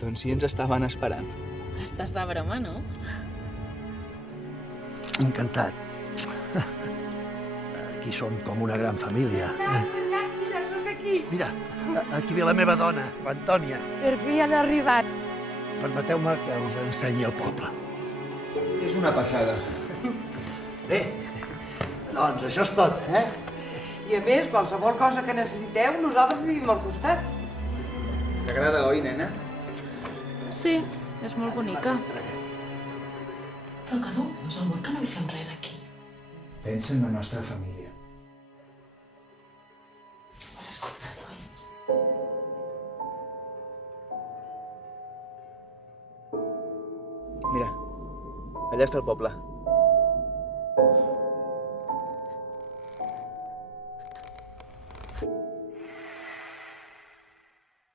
Doncs sí, ens estaven esperant. Estàs de broma, no? Encantat. Aquí som com una gran família. Ja sóc aquí. Mira, aquí ve la meva dona, l'Antònia. Per fi han arribat. Permeteu-me que us ensenyi el poble. És una passada. Bé, doncs això és tot, I a més, qualsevol cosa que necessiteu, nosaltres vivim al costat. T'agrada, oi, nena? Sí, és molt bonica. Però que no, us amor que no hi fem res aquí. Pensa en la nostra família. Ho has escoltat, oi? Mira, allà està el poble.